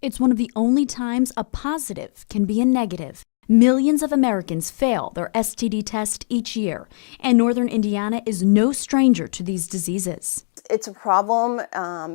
It's one of the only times a positive can be a negative. Millions of Americans fail their STD test each year, and Northern Indiana is no stranger to these diseases. It's a problem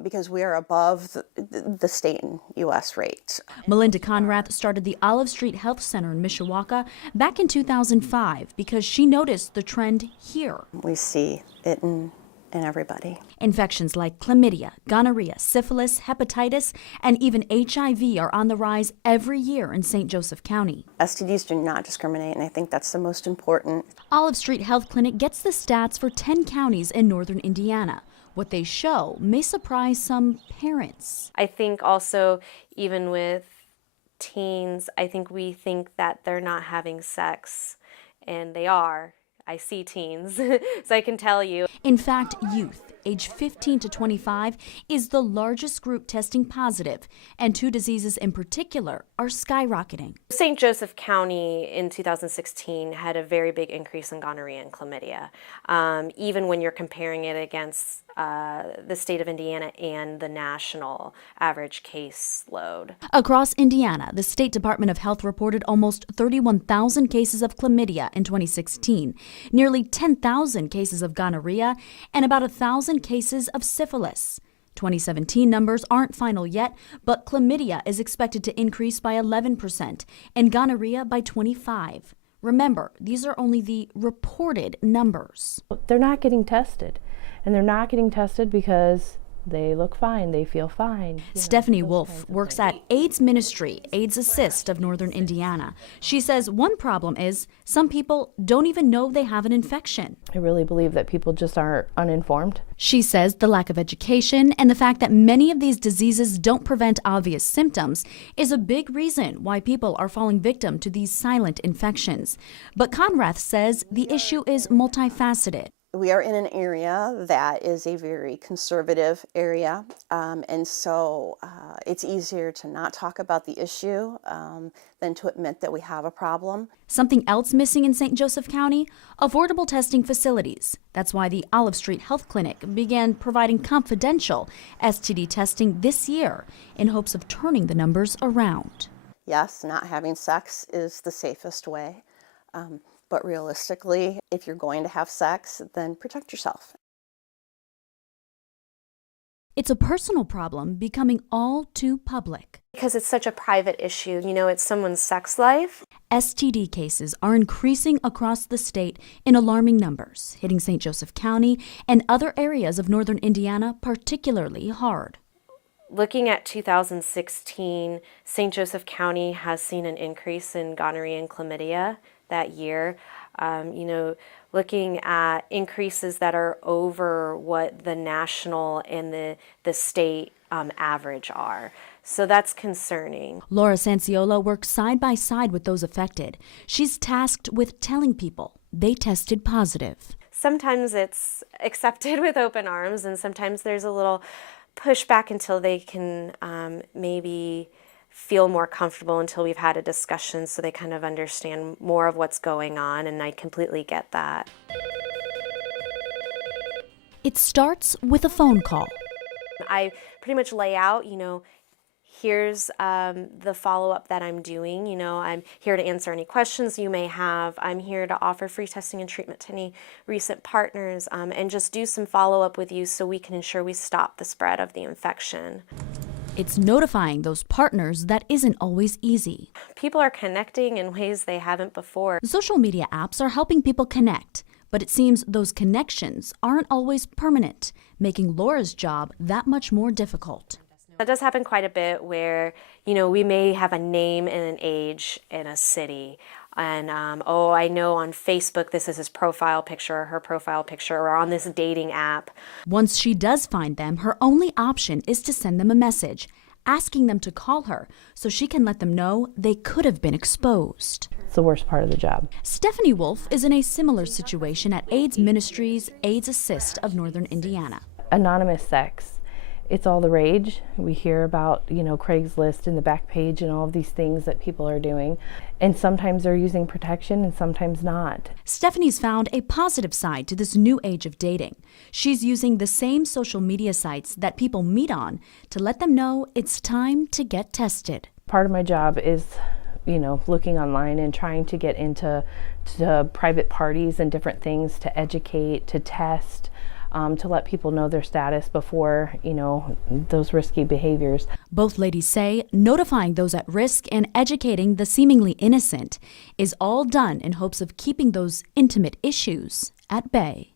because we are above the state and U.S. rate. Melinda Conrath started the Olive Street Health Center in Mishawaka back in 2005 because she noticed the trend here. We see it in everybody. Infections like chlamydia, gonorrhea, syphilis, hepatitis, and even HIV are on the rise every year in St. Joseph County. STDs do not discriminate, and I think that's the most important. Olive Street Health Clinic gets the stats for 10 counties in northern Indiana. What they show may surprise some parents. I think also, even with teens, I think we think that they're not having sex, and they are. I see teens, so I can tell you. In fact, youth, age 15 to 25, is the largest group testing positive, and two diseases in particular are skyrocketing. St. Joseph County in 2016 had a very big increase in gonorrhea and chlamydia, even when you're comparing it against the state of Indiana and the national average caseload. Across Indiana, the State Department of Health reported almost 31,000 cases of chlamydia in 2016, nearly 10,000 cases of gonorrhea, and about 1,000 cases of syphilis. 2017 numbers aren't final yet, but chlamydia is expected to increase by 11% and gonorrhea by 25%. Remember, these are only the reported numbers. They're not getting tested, and they're not getting tested because they look fine, they feel fine. Stephanie Wolf works at AIDS Ministry, AIDS Assist of Northern Indiana. She says one problem is some people don't even know they have an infection. I really believe that people just are uninformed. She says the lack of education and the fact that many of these diseases don't prevent obvious symptoms is a big reason why people are falling victim to these silent infections. But Conrath says the issue is multifaceted. We are in an area that is a very conservative area, and so it's easier to not talk about the issue than to admit that we have a problem. Something else missing in St. Joseph County? Affordable testing facilities. That's why the Olive Street Health Clinic began providing confidential STD testing this year in hopes of turning the numbers around. Yes, not having sex is the safest way. But realistically, if you're going to have sex, then protect yourself. It's a personal problem becoming all too public. Because it's such a private issue, it's someone's sex life. STD cases are increasing across the state in alarming numbers, hitting St. Joseph County and other areas of northern Indiana particularly hard. Looking at 2016, St. Joseph County has seen an increase in gonorrhea and chlamydia that year. Looking at increases that are over what the national and the state average are. So that's concerning. Laura Sanciola works side by side with those affected. She's tasked with telling people they tested positive. Sometimes it's accepted with open arms, and sometimes there's a little pushback until they can maybe feel more comfortable, until we've had a discussion so they kind of understand more of what's going on, and I completely get that. It starts with a phone call. I pretty much lay out, here's the follow-up that I'm doing. I'm here to answer any questions you may have. I'm here to offer free testing and treatment to any recent partners, and just do some follow-up with you so we can ensure we stop the spread of the infection. It's notifying those partners that isn't always easy. People are connecting in ways they haven't before. Social media apps are helping people connect, but it seems those connections aren't always permanent, making Laura's job that much more difficult. That does happen quite a bit where, we may have a name and an age in a city. And, I know on Facebook this is his profile picture or her profile picture, or on this dating app. Once she does find them, her only option is to send them a message, asking them to call her so she can let them know they could have been exposed. It's the worst part of the job. Stephanie Wolf is in a similar situation at AIDS Ministries AIDS Assist of Northern Indiana. Anonymous sex it's all the rage. We hear about, Craigslist and the back page and all of these things that people are doing. And sometimes they're using protection and sometimes not. Stephanie's found a positive side to this new age of dating. She's using the same social media sites that people meet on to let them know it's time to get tested. Part of my job is, looking online and trying to get into private parties and different things to educate, to test, to let people know their status before, those risky behaviors. Both ladies say notifying those at risk and educating the seemingly innocent is all done in hopes of keeping those intimate issues at bay.